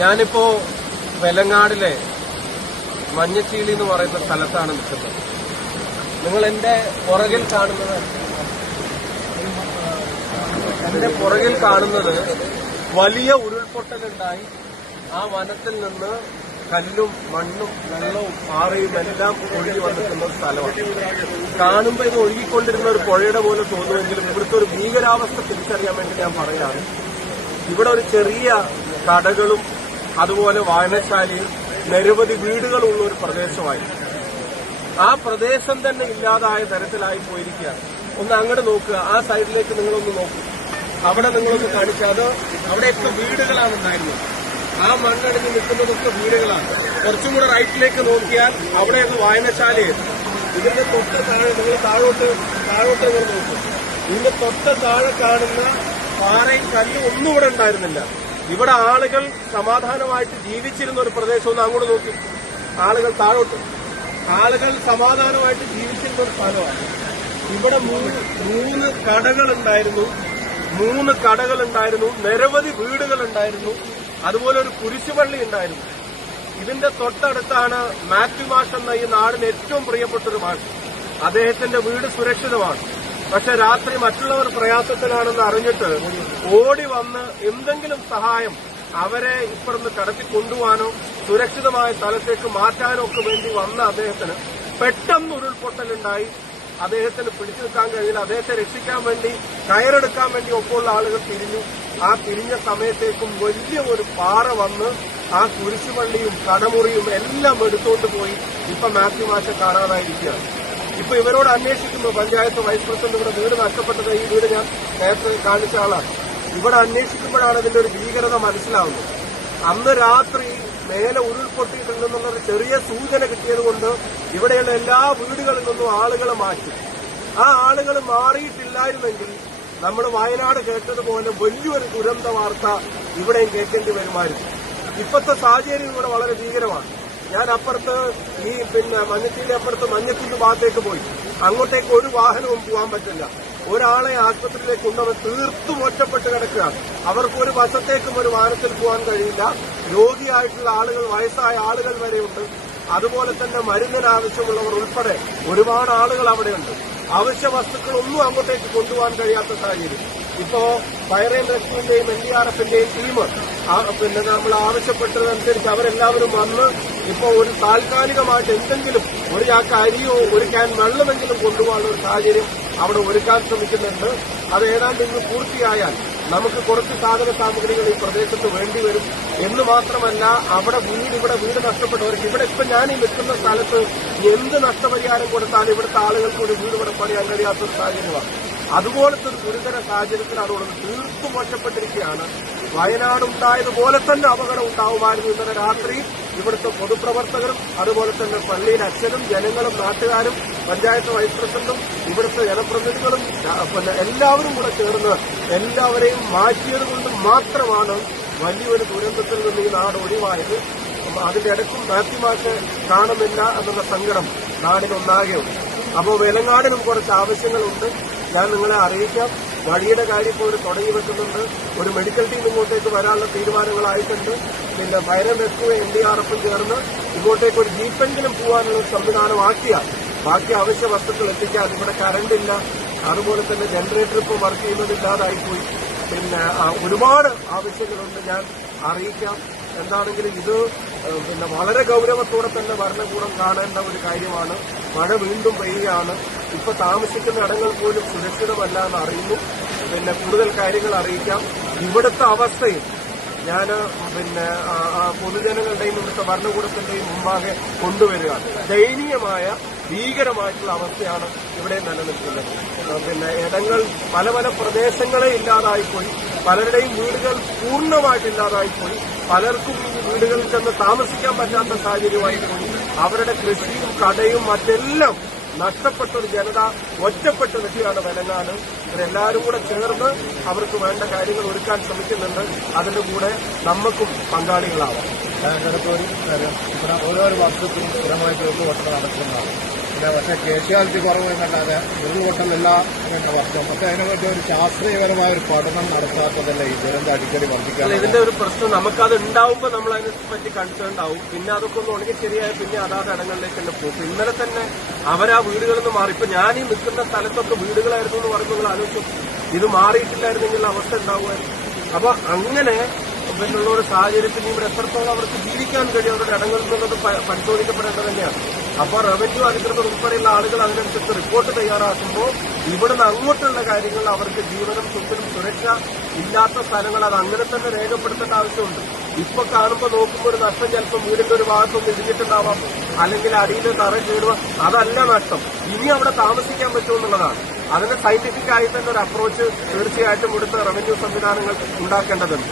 ഞാനിപ്പോ വെലങ്ങാടിലെ മഞ്ഞച്ചീളി എന്ന് പറയുന്ന സ്ഥലത്താണ് നിൽക്കുന്നത്. നിങ്ങൾ എന്റെ പുറകിൽ കാണുന്നത് എന്റെ പുറകിൽ കാണുന്നത് വലിയ ഉരുൾപൊട്ടലുണ്ടായി. ആ വനത്തിൽ നിന്ന് കല്ലും മണ്ണും വെള്ളവും പാറയും എല്ലാം ഒഴുകി വന്നിട്ടുള്ള സ്ഥലമാണ്. കാണുമ്പോൾ ഇത് ഒഴുകിക്കൊണ്ടിരുന്ന ഒരു പുഴയുടെ പോലെ തോന്നുമെങ്കിലും ഇവിടുത്തെ ഒരു ഭീകരാവസ്ഥ തിരിച്ചറിയാൻ വേണ്ടി ഞാൻ പറയാണ് ഇവിടെ ഒരു ചെറിയ കടകളും അതുപോലെ വായനശാലയും നിരവധി വീടുകളുള്ള ഒരു പ്രദേശമായി. ആ പ്രദേശം തന്നെ ഇല്ലാതായ തരത്തിലായി പോയിരിക്കുകയാണ്. ഒന്ന് അങ്ങോട്ട് നോക്കുക. ആ സൈഡിലേക്ക് നിങ്ങളൊന്ന് നോക്കൂ. അവിടെ നിങ്ങളൊന്ന് കാണിക്കുക അത് അവിടെയൊക്കെ വീടുകളാണ് ഉണ്ടായിരുന്നത്. ആ മണ്ണടിഞ്ഞ് നിൽക്കുന്നതൊക്കെ വീടുകളാണ്. കുറച്ചും കൂടെ റൈറ്റിലേക്ക് നോക്കിയാൽ അവിടെ ഒന്ന് വായനശാലയായിരുന്നു ഇതിന്റെ തൊട്ട് താഴെ നിങ്ങൾ താഴോട്ട് താഴോട്ട് നിങ്ങൾ നോക്കും. ഇതിന്റെ തൊട്ട് താഴെ കാണുന്ന പാറയും കല്ലും ഒന്നും ഇവിടെ ഉണ്ടായിരുന്നില്ല. ഇവിടെ ആളുകൾ സമാധാനമായിട്ട് ജീവിച്ചിരുന്ന ഒരു പ്രദേശം ഒന്ന് അങ്ങോട്ട് നോക്കി. ആളുകൾ താഴോട്ട്. ആളുകൾ സമാധാനമായിട്ട് ജീവിച്ചിരുന്ന ഒരു സ്ഥലമാണ്. ഇവിടെ മൂന്ന് മൂന്ന് കടകൾ ഉണ്ടായിരുന്നു മൂന്ന് കടകൾ ഉണ്ടായിരുന്നു നിരവധി വീടുകൾ ഉണ്ടായിരുന്നു അതുപോലെ ഒരു കുരിശുപള്ളി ഉണ്ടായിരുന്നു. ഇതിന്റെ തൊട്ടടുത്താണ് മാത്യു മാഷ് എന്ന ഈ നാടിന് ഏറ്റവും പ്രിയപ്പെട്ട ഒരു മാഷ്. അദ്ദേഹത്തിന്റെ വീട് സുരക്ഷിതമാണ്. പക്ഷെ രാത്രി മറ്റുള്ളവർ പ്രയാസത്തിലാണെന്ന് അറിഞ്ഞിട്ട് ഓടി വന്ന് എന്തെങ്കിലും സഹായം അവരെ ഇപ്പുറന്ന് കടത്തി കൊണ്ടുപോകാനോ സുരക്ഷിതമായ സ്ഥലത്തേക്ക് മാറ്റാനോ ഒക്കെ വേണ്ടി വന്ന അദ്ദേഹത്തിന് പെട്ടെന്ന് ഉരുൾപൊട്ടലുണ്ടായി. അദ്ദേഹത്തിന് പിടിച്ചു നിൽക്കാൻ കഴിയില്ല. അദ്ദേഹത്തെ രക്ഷിക്കാൻ വേണ്ടി കയറെടുക്കാൻ വേണ്ടി ഒപ്പമുള്ള ആളുകൾ തിരിഞ്ഞു. ആ തിരിഞ്ഞ സമയത്തേക്കും വലിയ ഒരു പാറ വന്ന് ആ കുരിശുപള്ളിയും കടമുറിയും എല്ലാം എടുത്തുകൊണ്ട് പോയി. ഇപ്പൊ മാത്യു മാഷ കാണാതായിരിക്കുകയാണ് ഇപ്പൊ ഇവരോട് അന്വേഷിക്കുന്നു പഞ്ചായത്ത് വൈസ് പ്രസിഡന്റ് ഇവിടെ വീട് നഷ്ടപ്പെട്ടത് ഈ വീട് ഞാൻ നേരത്തെ കാണിച്ച ആളാണ്. ഇവിടെ അന്വേഷിക്കുമ്പോഴാണ് ഇതിന്റെ ഒരു ഭീകരത മനസ്സിലാവുന്നത്. അന്ന് രാത്രി മേലെ ഉരുൾപൊട്ടിയിട്ടുണ്ടെന്നുള്ളൊരു ചെറിയ സൂചന കിട്ടിയതുകൊണ്ട് ഇവിടെയുള്ള എല്ലാ വീടുകളിൽ നിന്നും ആളുകളെ മാറ്റി. ആ ആളുകൾ മാറിയിട്ടില്ലായിരുന്നെങ്കിൽ നമ്മൾ വയനാട് കേട്ടതുപോലെ വലിയൊരു ദുരന്ത വാർത്ത ഇവിടെയും കേൾക്കേണ്ടി വരുമായിരുന്നു. ഇപ്പോഴത്തെ സാഹചര്യം ഇവിടെ വളരെ ഭീകരമാണ്. ഞാൻ അപ്പുറത്ത് ഈ പിന്നെ മഞ്ഞത്തിന്റെ അപ്പുറത്ത് മഞ്ഞത്തിന്റെ ഭാഗത്തേക്ക് പോയി. അങ്ങോട്ടേക്ക് ഒരു വാഹനവും പോകാൻ പറ്റില്ല. ഒരാളെ ആശുപത്രിയിലേക്ക് കൊണ്ടുവന്ന് തീർത്തും ഒറ്റപ്പെട്ട് കിടക്കുകയാണ്. അവർക്ക് ഒരു വശത്തേക്കും ഒരു വാഹനത്തിൽ പോകാൻ കഴിയില്ല. രോഗിയായിട്ടുള്ള ആളുകൾ വയസ്സായ ആളുകൾ വരെയുണ്ട്. അതുപോലെ തന്നെ മരുന്നിന് ആവശ്യമുള്ളവർ ഉൾപ്പെടെ ഒരുപാട് ആളുകൾ അവിടെയുണ്ട്. അവശ്യ വസ്തുക്കളൊന്നും അങ്ങോട്ടേക്ക് കൊണ്ടുപോകാൻ കഴിയാത്ത സാഹചര്യം. ഇപ്പോ ഫയർ ആൻഡ് റെസ്ക്യൂവിന്റെയും എൻ ഡി ആർ എഫിന്റെയും ടീം പിന്നെ നമ്മൾ ആവശ്യപ്പെട്ടതനുസരിച്ച് അവരെല്ലാവരും വന്ന് ഇപ്പോ ഒരു താൽക്കാലികമായിട്ട് എന്തെങ്കിലും ഒരു ചാക്ക് അരിയോ ഒരു ക്യാൻ വെള്ളമെങ്കിലും കൊണ്ടുപോകാനുള്ള ഒരു സാഹചര്യം അവിടെ ഒരുക്കാൻ ശ്രമിക്കുന്നുണ്ട്. അത് ഏതാണ്ട് ഇന്ന് പൂർത്തിയായാൽ നമുക്ക് കുറച്ച് സാധന സാമഗ്രികൾ ഈ പ്രദേശത്ത് വേണ്ടിവരും എന്ന് മാത്രമല്ല അവിടെ വീട് ഇവിടെ വീട് നഷ്ടപ്പെട്ടവർക്ക് ഇവിടെ ഇപ്പൊ ഞാൻ ഈ നിൽക്കുന്ന സ്ഥലത്ത് എന്ത് നഷ്ടപരിഹാരം കൊടുത്താലും ഇവിടുത്തെ ആളുകൾക്ക് ഒരു വീട് ഇവിടെ പണിയാൻ കഴിയാത്ത സാഹചര്യമാണ്. അതുപോലത്തെ ഒരു ഗുരുതര സാഹചര്യത്തിലാണ് ഉള്ളത് തീർത്തും മോശപ്പെട്ടിരിക്കുകയാണ് വയനാട് ഉണ്ടായതുപോലെ തന്നെ അപകടം ഉണ്ടാവുമായിരുന്നു ഇന്നലെ രാത്രി. ഇവിടുത്തെ പൊതുപ്രവർത്തകരും അതുപോലെ തന്നെ പള്ളിയിലെ അച്ഛനും ജനങ്ങളും നാട്ടുകാരും പഞ്ചായത്ത് വൈസ് പ്രസിഡന്റും ഇവിടുത്തെ ജനപ്രതിനിധികളും പിന്നെ എല്ലാവരും കൂടെ ചേർന്ന് എല്ലാവരെയും മാറ്റിയത് കൊണ്ട് മാത്രമാണ് വലിയൊരു ദുരന്തത്തിൽ നിന്ന് ഈ നാട് ഒഴിവായത്. അതിന്റെ ഇടയ്ക്കും മാത്യുമാക്ക് കാണുന്നില്ല എന്നുള്ള സങ്കടം നാടിനൊന്നാകെയുണ്ട് അപ്പോൾ വെലങ്ങാടിനും കുറച്ച് ആവശ്യങ്ങളുണ്ട്. ഞാൻ നിങ്ങളെ അറിയിക്കാം. വഴിയുടെ കാര്യം ഇപ്പോൾ ഒരു തുടങ്ങി വെക്കുന്നുണ്ട്. ഒരു മെഡിക്കൽ ടീം ഇങ്ങോട്ടേക്ക് വരാനുള്ള തീരുമാനങ്ങളായിട്ടുണ്ട്. പിന്നെ fire rescue N D R എഫും ചേർന്ന് ഇങ്ങോട്ടേക്ക് ഒരു ജീപ്പെങ്കിലും പോകാനുള്ള സംവിധാനമാക്കിയാൽ ബാക്കി അവശ്യ വസ്തുക്കൾ എത്തിക്കാൻ ഇവിടെ കറണ്ട് ഇല്ല. അതുപോലെ തന്നെ ജനറേറ്റർ ഇപ്പോൾ വർക്ക് ചെയ്യുന്നതില്ലാതായിപ്പോയി പിന്നെ ആ, ഒരുപാട് ആവശ്യങ്ങളുണ്ട് ഞാൻ അറിയിക്കാം. എന്താണെങ്കിലും ഇത് പിന്നെ വളരെ ഗൗരവത്തോടെ തന്നെ ഭരണകൂടം കാണേണ്ട ഒരു കാര്യമാണ്. മഴ വീണ്ടും പെയ്യുകയാണ്. ഇപ്പൊ താമസിക്കുന്ന ഇടങ്ങൾ പോലും സുരക്ഷിതമല്ല എന്ന് അറിയുന്നു. പിന്നെ കൂടുതൽ കാര്യങ്ങൾ അറിയിക്കാം. ഇവിടുത്തെ അവസ്ഥയും ഞാൻ പിന്നെ പൊതുജനങ്ങളുടെയും ഇവിടുത്തെ ഭരണകൂടത്തിന്റെയും മുമ്പാകെ കൊണ്ടുവരികയാണ്. ദയനീയമായ ഭീകരമായിട്ടുള്ള അവസ്ഥയാണ് ഇവിടെ നിലനിൽക്കുന്നത്. പിന്നെ ഇടങ്ങൾ പല പല പ്രദേശങ്ങളെ ഇല്ലാതായിപ്പോയി. പലരുടെയും വീടുകൾ പൂർണമായിട്ട് ഇല്ലാതായിപ്പോയി. പലർക്കും ഈ വീടുകളിൽ ചെന്ന് താമസിക്കാൻ പറ്റാത്ത സാഹചര്യമായി പോയി അവരുടെ കൃഷിയും കടയും മറ്റെല്ലാം നഷ്ടപ്പെട്ട ഒരു ജനത ഒറ്റപ്പെട്ട് നിൽക്കുകയാണ് വെലങ്ങാട് ഇവരെല്ലാവരും കൂടെ ചേർന്ന് അവർക്ക് വേണ്ട കാര്യങ്ങൾ ഒരുക്കാൻ ശ്രമിക്കുന്നുണ്ട്. അതിന്റെ കൂടെ നമുക്കും പങ്കാളികളാവാം. ഓരോ വർഷത്തിലും സ്ഥിരമായിട്ട് ഒരു വോട്ട് നടക്കുന്നതാണ് പിന്നെ പക്ഷേ കേഷ്വാലിറ്റി കുറവ് എന്നല്ലാതെ ഉരുൾപൊട്ടലില്ല എന്ന വർഷം പക്ഷേ അതിനെപ്പറ്റി ഒരു ശാസ്ത്രീയപരമായ ഒരു പഠനം നടത്താത്തതല്ല ഈ ദുരന്തം അടിക്കടി വർദ്ധിക്കാൻ ഇതിന്റെ ഒരു പ്രശ്നം നമുക്കത് ഉണ്ടാവുമ്പോൾ നമ്മൾ അതിനെ പറ്റി കൺസേൺ ആവും. പിന്നെ അതൊക്കെ ഒന്ന് ഉണങ്ങി ശരിയായ പിന്നെ അതാത് ഇടങ്ങളിലേക്ക് തന്നെ പോകും. ഇന്നലെ തന്നെ അവരാ വീടുകളിൽ നിന്ന് മാറി. ഇപ്പൊ ഞാൻ ഈ നിൽക്കുന്ന സ്ഥലത്തൊക്കെ വീടുകളായിരുന്നു എന്ന് പറയുമ്പോൾ നിങ്ങൾ ആലോചിച്ചു ഇത് മാറിയിട്ടില്ലായിരുന്നെങ്കിൽ അവസ്ഥ ഉണ്ടാവുമായിരുന്നു. അപ്പൊ അങ്ങനെ ഇവരുള്ള ഒരു സാഹചര്യത്തിൽ ഇവിടെ എത്രത്തോളം അവർക്ക് ജീവിക്കാൻ കഴിയും അവരുടെ ഇടങ്ങളിൽ നിന്നത് പരിശോധിക്കപ്പെടേണ്ടത് തന്നെയാണ്. അപ്പോൾ റവന്യൂ അധികൃതർ ഉൾപ്പെടെയുള്ള ആളുകൾ അതിനനുസരിച്ച് റിപ്പോർട്ട് തയ്യാറാക്കുമ്പോൾ ഇവിടുന്ന് അങ്ങോട്ടുള്ള കാര്യങ്ങൾ അവർക്ക് ജീവനും സ്വത്തിനും സുരക്ഷ ഇല്ലാത്ത സ്ഥലങ്ങൾ അത് അങ്ങനെ തന്നെ രേഖപ്പെടുത്തേണ്ട ആവശ്യമുണ്ട്. ഇപ്പൊ കാണുമ്പോൾ നോക്കുമ്പോൾ ഒരു നഷ്ടം ചിലപ്പോൾ വീടിന്റെ ഒരു ഭാഗത്തും ഇടിഞ്ഞിട്ടുണ്ടാവാം. അല്ലെങ്കിൽ അടിയിൽ തറ കീടുക അതല്ല നഷ്ടം. ഇനി അവിടെ താമസിക്കാൻ പറ്റുമെന്നുള്ളതാണ് അതിന് സയന്റിഫിക് ആയി തന്നെ ഒരു അപ്രോച്ച് തീർച്ചയായിട്ടും ഇവിടുത്തെ റവന്യൂ സംവിധാനങ്ങൾ ഉണ്ടാക്കേണ്ടതുണ്ട്.